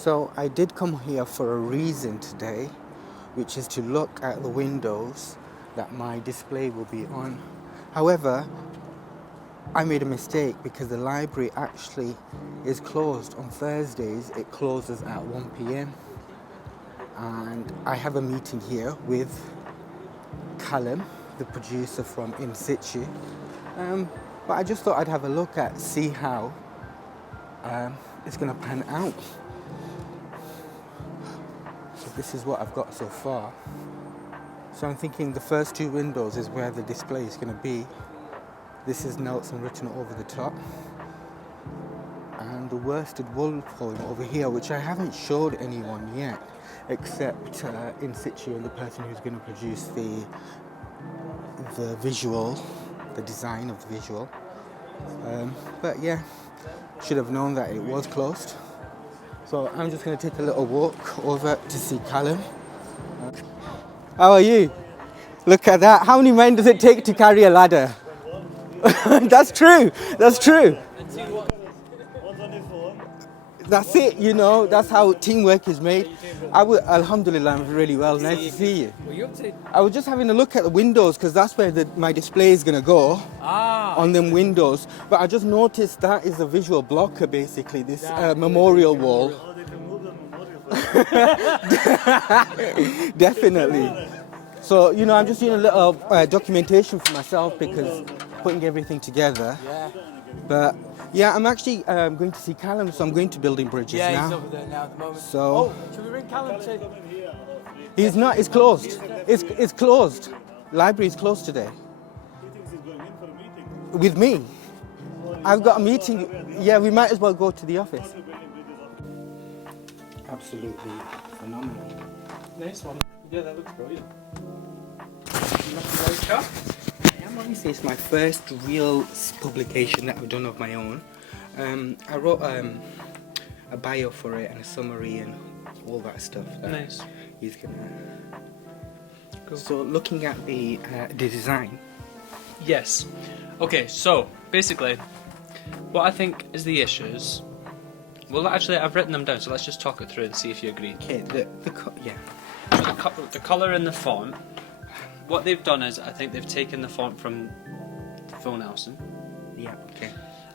So I did come here for a reason today, which is to look at the windows that my display will be on. However, I made a mistake because the library actually is closed on Thursdays. It closes at 1 p.m. and I have a meeting here with Callum, the producer from In Situ. But I just thought I'd have a look at, see how it's going to pan out. So this is what I've got so far. So I'm thinking the first two windows is where the display is going to be. This is Nelson written over the top. And the worsted wool poem over here, which I haven't showed anyone yet, except In Situ and the person who's going to produce the visual, the design of the visual. But yeah, should have known that it was closed. So I'm just going to take a little walk over to see Callum. How are you? Look at that. How many men does it take to carry a ladder? That's true. That's true. That's it, you know, that's how teamwork is made. Alhamdulillah, I'm really well. Nice to see you. What are you up to? I was just having a look at the windows because that's where my display is going to go. On them windows. But I just noticed that is a visual blocker, basically, this memorial wall. Definitely. So, you know, I'm just doing a little documentation for myself because putting everything together. Yeah. But yeah, I'm actually going to see Callum, so I'm going to Building Bridges now. Yeah, he's over there now at the moment. So oh, should we ring Callum too? he's not. It's closed. It's closed. Library is closed today. He thinks he's going in for a meeting. With me. I've got a meeting. Yeah, we might as well go to the office. Absolutely phenomenal. Nice one. Yeah, that looks brilliant. Honestly, it's my first real publication that I've done of my own. I wrote a bio for it and a summary and all that stuff. Nice. He's gonna. Cool. So, looking at the design. Yes. Okay, so basically, what I think is the issues. Well, actually, I've written them down, so let's just talk it through and see if you agree. Okay, yeah. The colour and the font. What they've done is, I think they've taken the font from Phil Nelson. Yeah. Okay.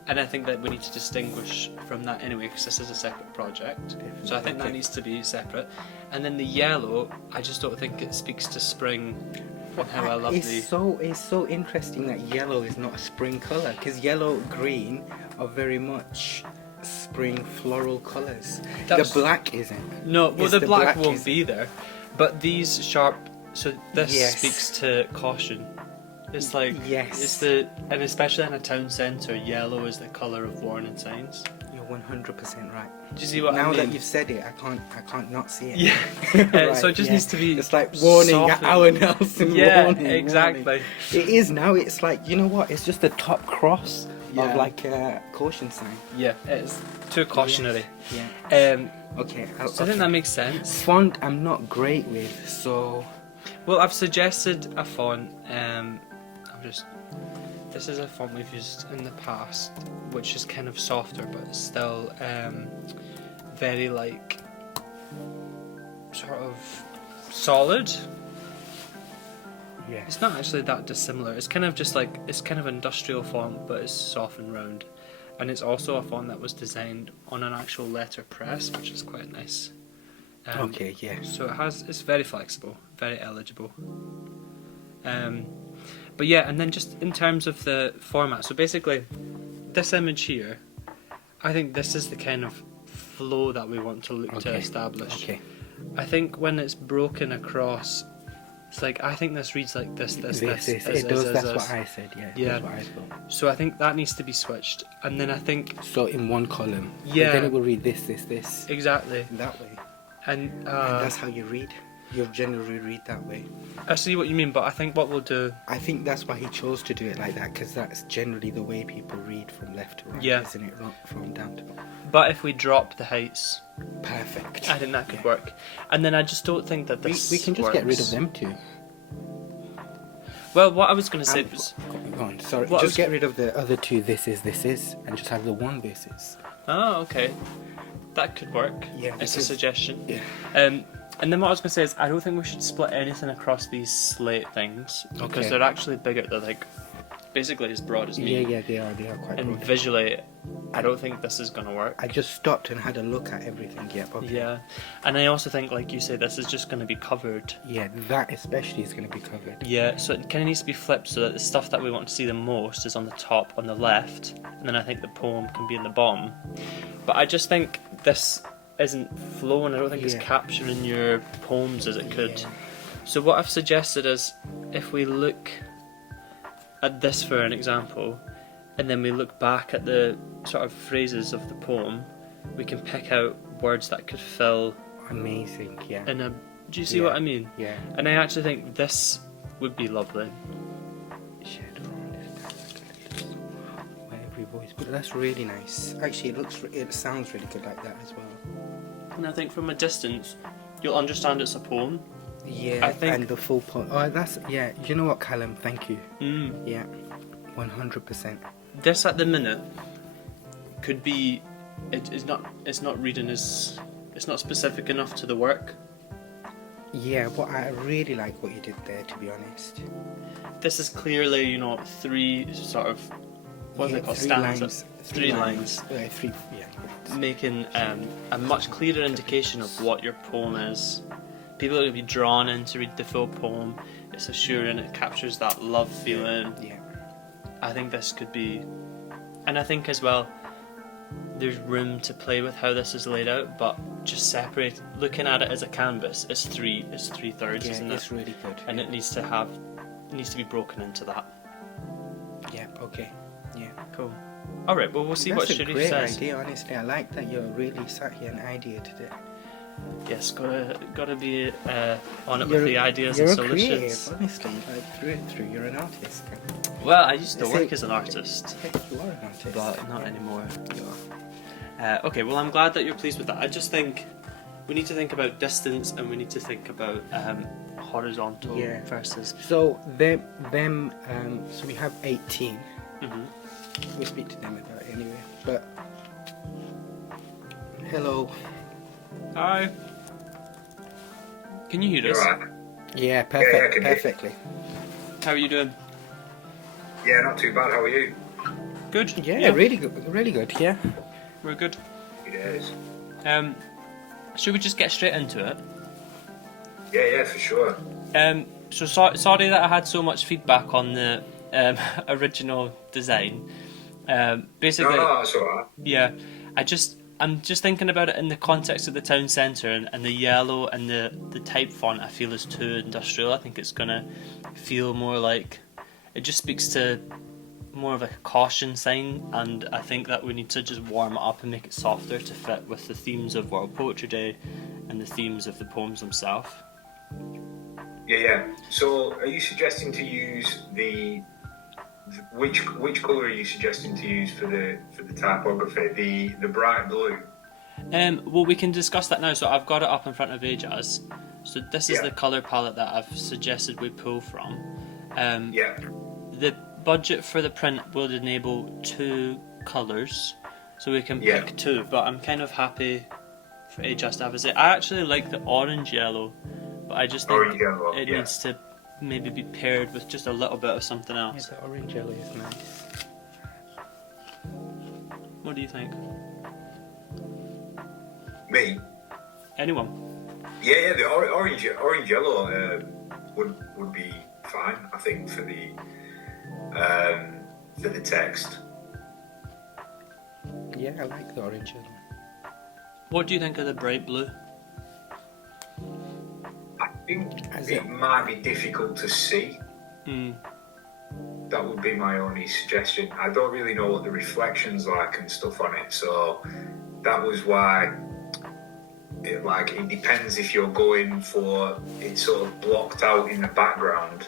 And I think that we need to distinguish from that anyway, because this is a separate project. Definitely. So I think that needs to be separate. And then the yellow, I just don't think it speaks to spring. And how I love it's so interesting that yellow is not a spring colour, because yellow, green are very much spring floral colours. The black isn't. No, well, the black won't isn't. be there. But these sharp. So this Yes. speaks to caution. It's like Yes. and especially in a town centre, yellow is the colour of warning signs. You're 100% right. Do you see what I Now mean? that you've said it, I can't not see it. Yeah. Right, So it just needs to be. It's like warning softened. at our Nelson. Yeah, warning, exactly. warning. It is now. It's like, you know what? It's just the top cross Yeah. of like a caution sign. Yeah, it is too cautionary. Yeah. Um, Okay. so I think that makes sense. Font I'm not great with, so Well, I've suggested a font. This is a font we've used in the past, which is kind of softer, but it's still very like sort of solid. yeah. It's not actually that dissimilar. It's kind of just like it's kind of industrial font, but it's soft and round, and it's also a font that was designed on an actual letterpress, which is quite nice. Okay. Yeah. So it's very flexible, very eligible. But yeah, and then just in terms of the format, so basically, this image here, I think this is the kind of flow that we want to look to establish. Okay. I think when it's broken across, it's like I think this reads like this. It does. That's what I said. Yeah. Yeah. That's what I thought. So I think that needs to be switched, and then I think So in one column. Yeah. Then it will read this. exactly, That way. and And that's how you read. You generally read that way. I see what you mean, but I think what we'll do. I think that's why he chose to do it like that, because that's generally the way people read from left to right, Yeah. isn't it? Not from down to bottom. But if we drop the heights, Perfect. I think that could work. And then I just don't think that this We can just get rid of works. them too. Well, what I was going to say was... Go on, sorry. What I Just was- get rid of the other two this is, and just have the one this is. Oh, okay. that could work. Yeah, It's a because- suggestion. Yeah. And then what I was going to say is I don't think we should split anything across these slate things because Okay. they're actually bigger. They're like basically as broad as me. Yeah, they are quite And broad. visually, I don't think this is going to work. I just stopped and had a look at everything. Yep. Okay. Yeah, and I also think, like you say, this is just going to be covered. Yeah, that especially is going to be covered. Yeah, so it kind of needs to be flipped so that the stuff that we want to see the most is on the top, on the left, and then I think the poem can be in the bottom. But I just think this isn't flowing. I don't think it's Yeah. capturing your poems as it could. Yeah. So what I've suggested is if we look at this for an example, and then we look back at the sort of phrases of the poem, we can pick out words that could fill Amazing. Yeah. in a. Do you see Yeah. what I mean? Yeah. And I actually think this would be lovely. Shadow on this where every voice, but that's really nice. Actually, it sounds really good like that as well. And I think from a distance, you'll understand it's a poem. Yeah, I think- and the full point. Oh, that's yeah. You know what, Callum? Thank you. Mm. Yeah, 100%. This at the minute could be. It's not reading as. It's not specific enough to the work. Yeah, but I really like what you did there. To be honest. This is clearly, three sort of. What are Yeah, they called? three Stanzas. lines. Three lines. Three. Yeah. Making a much clearer indication of what your poem is. People are going to be drawn in to read the full poem. It's assuring, it captures that love feeling. Yeah. I think this could be, and I think as well, there's room to play with how this is laid out, but just separate, looking at it as a canvas, it's three thirds, Yeah, isn't it's it? really good. And it needs to be broken into that. Yeah. Okay. Yeah. Cool. All right. Well, we'll see what That's a Sharif great says. idea. Honestly, I like that you're really sat here and ideated it. Yes, gotta be on it You're- with the ideas you're and a creative, solutions. honestly, like through and through. You're an artist. Well, I used to See- work as an artist, Yeah, you are an artist. but not anymore. You are. Okay, well, I'm glad that you're pleased with that. I just think we need to think about distance and we need to think about horizontal Yeah. versus. So so we have 18. Mhm. We'll speak to them about it anyway. But hello. Hi. Can you hear us? Right. Yeah, Yeah, I perfect, can hear. perfectly. How are you doing? Yeah, not too bad. How are you? Good. Yeah, really good, really good. Yeah. We're good. Yes. Should we just get straight into it? Yeah, for sure. Sorry that I had so much feedback on the original design. Basically, No, that's alright. yeah, I'm just thinking about it in the context of the town centre and the yellow and the type font I feel is too industrial. I think it's gonna feel more like it just speaks to more of a caution sign, and I think that we need to just warm it up and make it softer to fit with the themes of World Poetry Day and the themes of the poems themselves. Yeah. So, are you suggesting to use which colour are you suggesting to use for the typography? The bright blue. Well, we can discuss that now. So I've got it up in front of Ajaz. So this is Yeah. the colour palette that I've suggested we pull from. Yeah. The budget for the print will enable 2 colours, so we can Yeah. pick 2. But I'm kind of happy for Ajaz to have it. I actually like the orange yellow, but I just think Orange yellow, it yeah. needs to maybe be paired with just a little bit of something Yeah, else. the orange yellow is nice. What do you think? Me. Anyone? Yeah. The orange yellow would be fine. I think for the text. Yeah, I like the orange yellow. What do you think of the bright blue? I think As it it- might be difficult to see. Hmm. That would be my only suggestion. I don't really know what the reflection's like and stuff on it, so that was why it depends if you're going for it sort of blocked out in the background,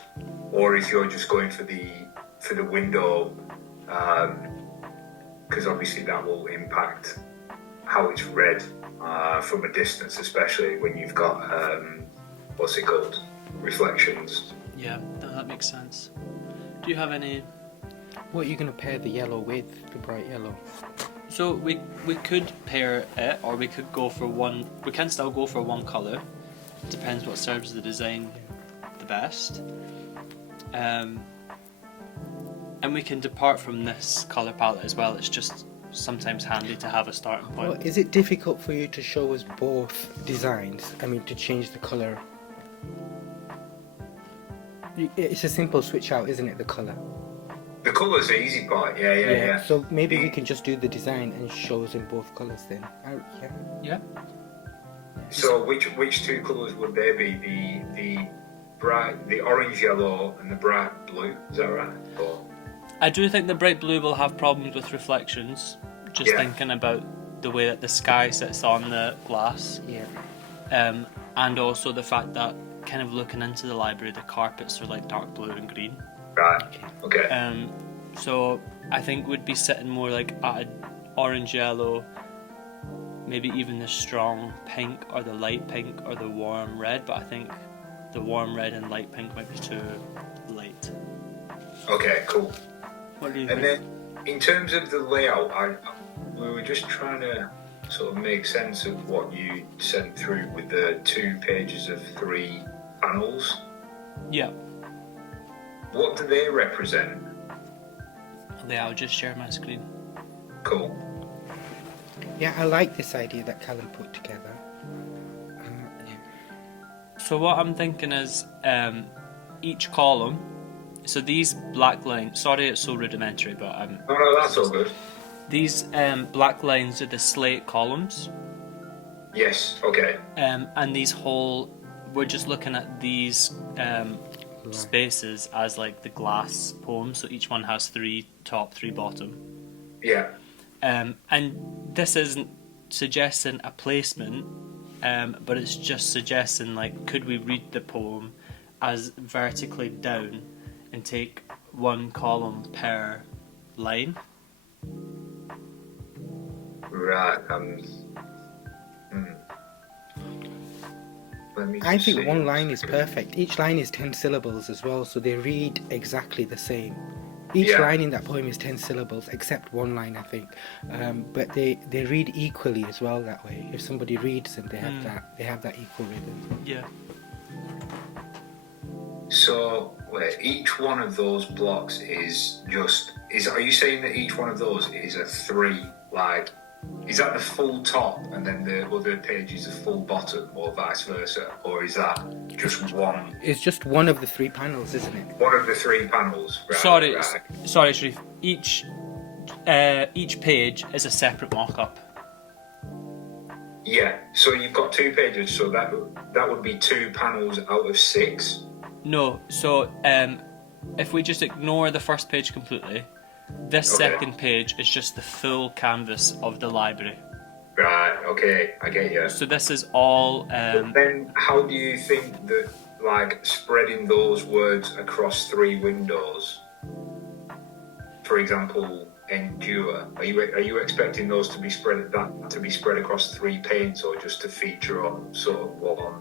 or if you're just going for the window, because obviously that will impact how it's read from a distance, especially when you've got what's it called, reflections. Yeah, that makes sense. Do you have any? What are you going to pair the yellow with? The bright yellow. So we could pair it, or we could go for one. We can still go for one colour. Depends what serves the design the best. And we can depart from this colour palette as well. It's just sometimes handy to have a starting point. Well, is it difficult for you to show us both designs? I mean, to change the colour? It's a simple switch out, isn't it, the colour? The colour's the easy part, yeah. So maybe we can just do the design and show us in both colours then. Yeah. Yeah. So which two colours would they be? The orange yellow and the bright blue, is that right? Or, I do think the bright blue will have problems with reflections. Just Yeah. thinking about the way that the sky sits on the glass. Yeah. And also the fact that kind of looking into the library, the carpets are like dark blue and green. right, okay. So I think we'd be sitting more like at an orange yellow, maybe even the strong pink or the light pink or the warm red, but I think the warm red and light pink might be too light. Okay, cool. What do you And think? then, in terms of the layout, we were just trying to sort of make sense of what you sent through with the 2 pages of 3 panels. Yeah. What do they represent? Yeah, I'll just share my screen. Cool. Yeah, I like this idea that Callum put together. So what I'm thinking is each column, so these black lines, sorry it's so rudimentary, but No, that's all good. these black lines are the slate columns, Yes, okay. and these whole, we're just looking at these spaces as like the glass poems, so each one has 3 top, 3 bottom. Yeah. And this isn't suggesting a placement, but it's just suggesting like, could we read the poem as vertically down and take 1 column per line? Right. Let me I just think see. one line is perfect. Each line is 10 syllables as well, so they read exactly the same. Each Yeah. line in that poem is 10 syllables, except one line, I think. But they read equally as well that way. If somebody reads them, they have that equal rhythm. Yeah. So, wait, each one of those blocks is are you saying that each one of those is a 3, like, is that the full top and then the other page is the full bottom, or vice versa? Or is that just one It's just one of the 3 panels, isn't it? of the 3 panels? Right, Sorry, right. sorry, Sharif. Each page is a separate mock-up. Yeah, so you've got 2 pages, so that would be 2 panels out of 6? No, so if we just ignore the first page completely, this Okay. second page is just the full canvas of the library. Right, okay, I get you. So this is all. Then how do you think that, like, spreading those words across 3 windows, for example, endure, are you expecting those to be spread across 3 panes, or just to feature on sort of one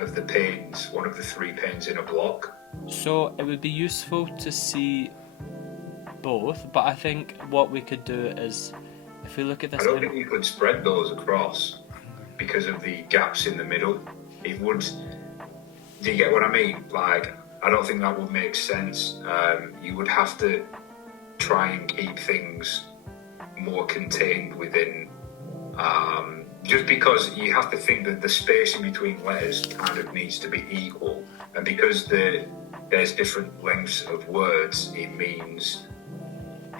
of the panes, one of the 3 panes in a block? So it would be useful to see both, but I think what we could do is, if we look at this, I don't think you could spread those across because of the gaps in the middle. It would. Do you get what I mean? Like, I don't think that would make sense. You would have to try and keep things more contained within. Just because you have to think that the spacing between letters kind of needs to be equal, and because there's different lengths of words,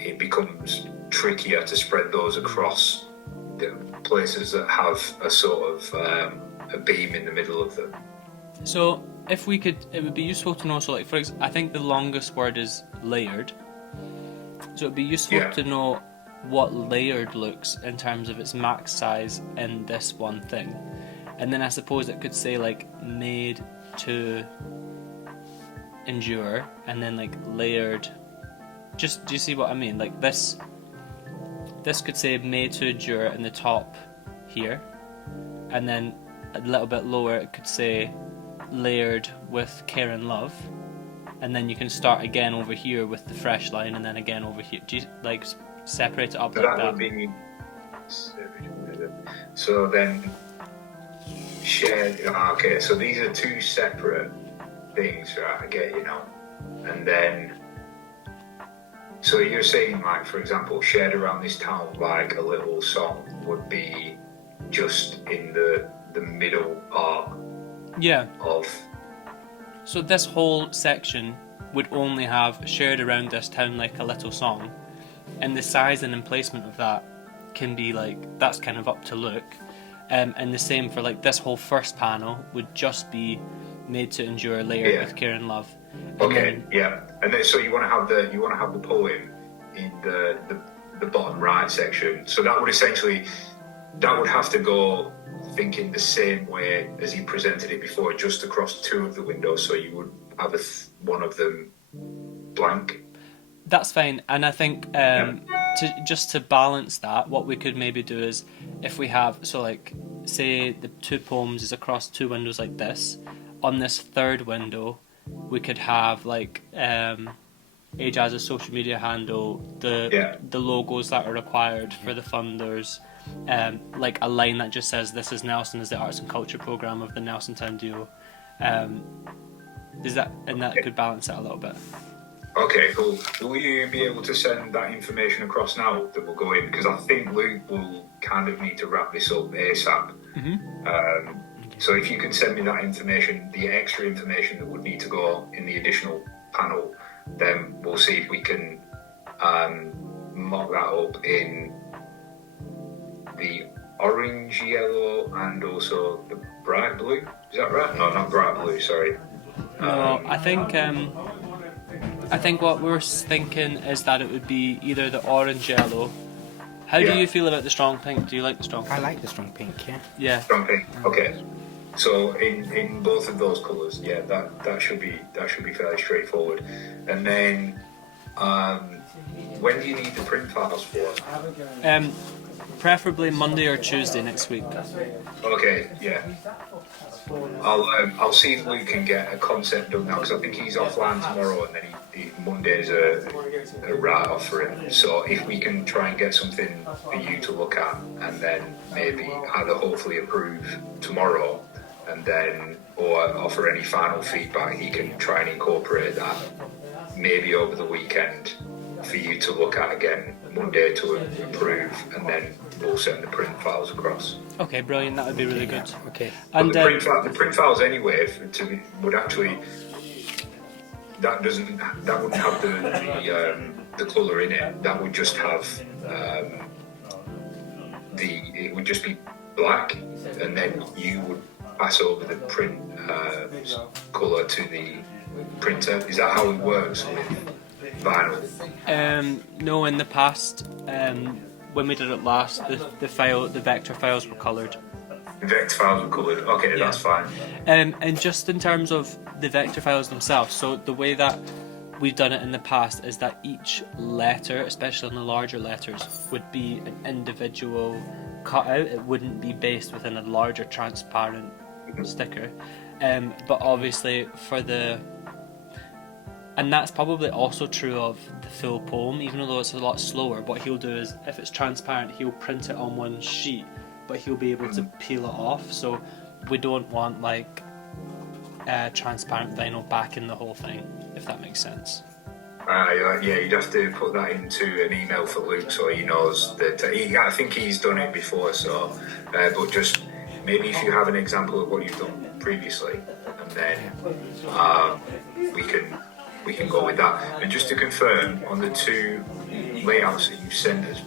it becomes trickier to spread those across the places that have a sort of a beam in the middle of them. so if we could, it would be useful to know. So, like, for example, I think the longest word is layered. So it'd be useful Yeah. to know what layered looks in terms of its max size in this one thing, and then I suppose it could say like made to endure, and then like layered. Just, do you see what I mean? Like this could say made to endure in the top here, and then a little bit lower it could say layered with care and love, and then you can start again over here with the fresh line, and then again over here. Do you, like, separate it up So like that would be. So then shared. Okay, so these are two separate things, right? I get you now. And then, so you're saying, like, for example, shared around this town, like a little song would be just in the middle part Yeah. of. So this whole section would only have shared around this town like a little song, and the size and emplacement of that can be like, that's kind of up to Luke. And the same for like this whole first panel would just be made to endure layered with care and love. And Okay, then, yeah, and then so you want to have the poem in the bottom right section. So that would essentially have to go thinking the same way as he presented it before, just across two of the windows. So you would have one of them blank. that's fine, and I think to balance that, what we could maybe do is, if we have, so like, say the two poems is across two windows like this, on this third window we could have like Ajaz's social media handle, the logos that are required for the funders, like a line that just says this is Nelson as the arts and culture programme of the Nelson Town Duo. That could balance it a little bit. Okay, cool. Will you be able to send that information across now that will go in? Because I think Luke will kind of need to wrap this up ASAP. So if you can send me that information, the extra information that would need to go in the additional panel, then we'll see if we can mock that up in the orange, yellow, and also the bright blue. Is that right? No, not bright blue, sorry. No, I think what we're thinking is that it would be either the orange, yellow. How do you feel about the strong pink? Do you like the strong pink? I like the strong pink, yeah. Yeah. Strong pink. Okay. So in both of those colours, yeah, that should be fairly straightforward. And then, when do you need the print files for? Preferably Monday or Tuesday next week. Okay, yeah. I'll see if Luke can get a concept done now, because I think he's offline tomorrow, and then Monday's a write-off for him. So if we can try and get something for you to look at, and then maybe either hopefully approve tomorrow, and then or offer any final feedback, he can try and incorporate that maybe over the weekend for you to look at again Monday to approve, and then we'll send the print files across. Okay, brilliant. That would be really good. Okay. And the print files anyway would actually that wouldn't have the colour in it. That would just have it would just be black, and then you would pass over the print colour to the printer. Is that how it works with vinyl? No, in the past, when we did it last, the vector files were coloured. The vector files were coloured. Okay, that's fine. And just in terms of the vector files themselves, so the way that we've done it in the past is that each letter, especially on the larger letters, would be an individual cutout. It wouldn't be based within a larger transparent sticker. But obviously and that's probably also true of the full poem, even though it's a lot slower. What he'll do is, if it's transparent, he'll print it on one sheet, but he'll be able to peel it off. So we don't want like transparent vinyl back in the whole thing, if that makes sense. Yeah, you'd have to put that into an email for Luke so he knows that. I think he's done it before, so but just maybe if you have an example of what you've done previously, and then we can go with that. And just to confirm, on the two layouts that you've sent us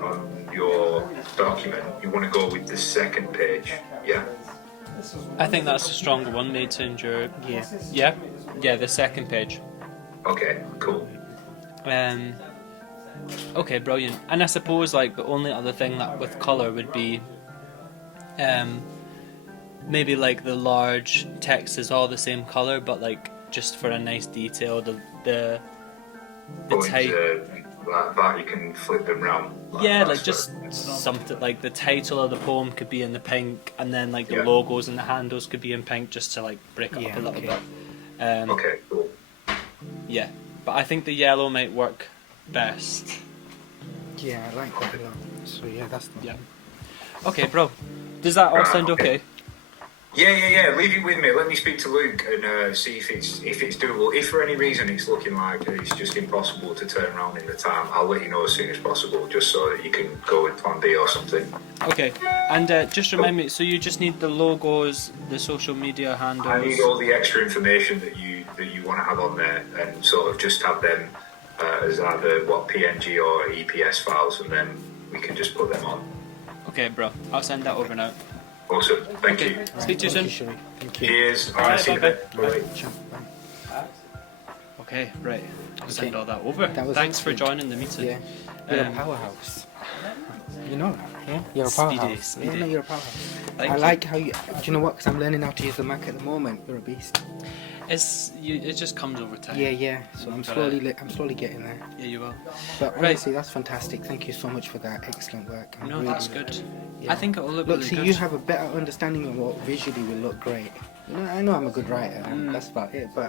on your document, you want to go with the second page, yeah? I think that's a stronger one, made to endure. Yeah, the second page. Okay, cool. Okay, brilliant. And I suppose like the only other thing that with colour would be maybe like the large text is all the same colour, but like just for a nice detail, the type. Like that, you can flip them round. Like just something like the title of the poem could be in the pink, and then like the logos and the handles could be in pink, just to like break it up a little bit. Okay, cool. Yeah, but I think the yellow might work best. Yeah, I like that a lot. So yeah, that's the Yeah. Okay, bro. Does that all Right, sound okay. okay? Yeah. Leave it with me. Let me speak to Luke and see if it's doable. If for any reason it's looking like it's just impossible to turn around in the time, I'll let you know as soon as possible, just so that you can go with Plan B or something. Okay. And just remind me. So you just need the logos, the social media handles. I need all the extra information that you want to have on there, and sort of just have them as either PNG or EPS files, and then we can just put them on. Okay, bro. I'll send that over now. Awesome. Thank you. Speak to you soon. Sherry. Thank you. Cheers. Alright, See you in a bit. bye-bye. Bye. Ciao, bye. Okay, right. I'll send Okay. all that over. That was Thanks for excellent. joining the meeting. Yeah, you're a Um, powerhouse. You know that, yeah? You're a Speedy, powerhouse. speedy. Yeah, no, you're a powerhouse. Thank I you. like how you. Do you know what? Because I'm learning how to use the Mac at the moment. You're a beast. It just comes over time. Yeah. So I'm slowly getting there. Yeah, you will. But Right. honestly, that's fantastic. Thank you so much for that excellent work. I'm No, really that's like good. it. I Yeah. think it'll look Look, really see, good. you have a better understanding of what visually will look great. You know, I know I'm a good writer. And that's about it. But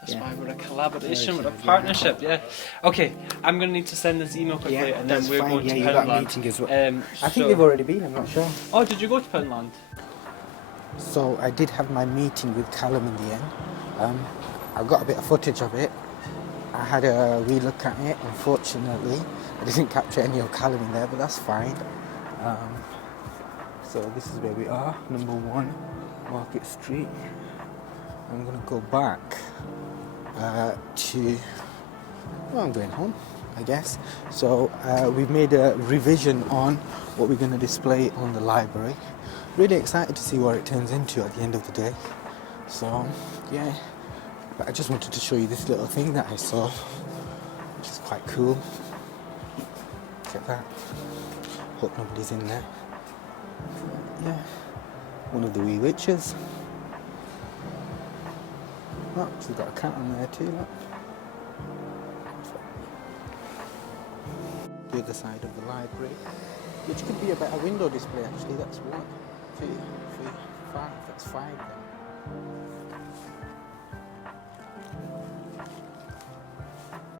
That's yeah. why we're a collaboration, we're a Yeah. partnership, yeah. Okay, I'm going to need to send this email quickly yeah, and then that's we're fine. going Yeah, to you got a Poundland. meeting as well. I So- think they've already been. I'm not sure. Oh, did you go to Poundland? So I did have my meeting with Callum in the end. I got a bit of footage of it. I had a wee look at it. Unfortunately, I didn't capture any of Callum in there, but that's fine. So this is where we are, number 1, Market Street. I'm gonna go back to. Well, I'm going home, I guess. So we've made a revision on what we're going to display on the library. Really excited to see what it turns into at the end of the day. So yeah, but I just wanted to show you this little thing that I saw, which is quite cool. Look at that. Hope nobody's in there. Yeah, one of the wee witches. Oh, she's got a cat on there too, look. The other side of the library, which could be a better window display actually. That's 1, 2, 3, 5. That's 5 then.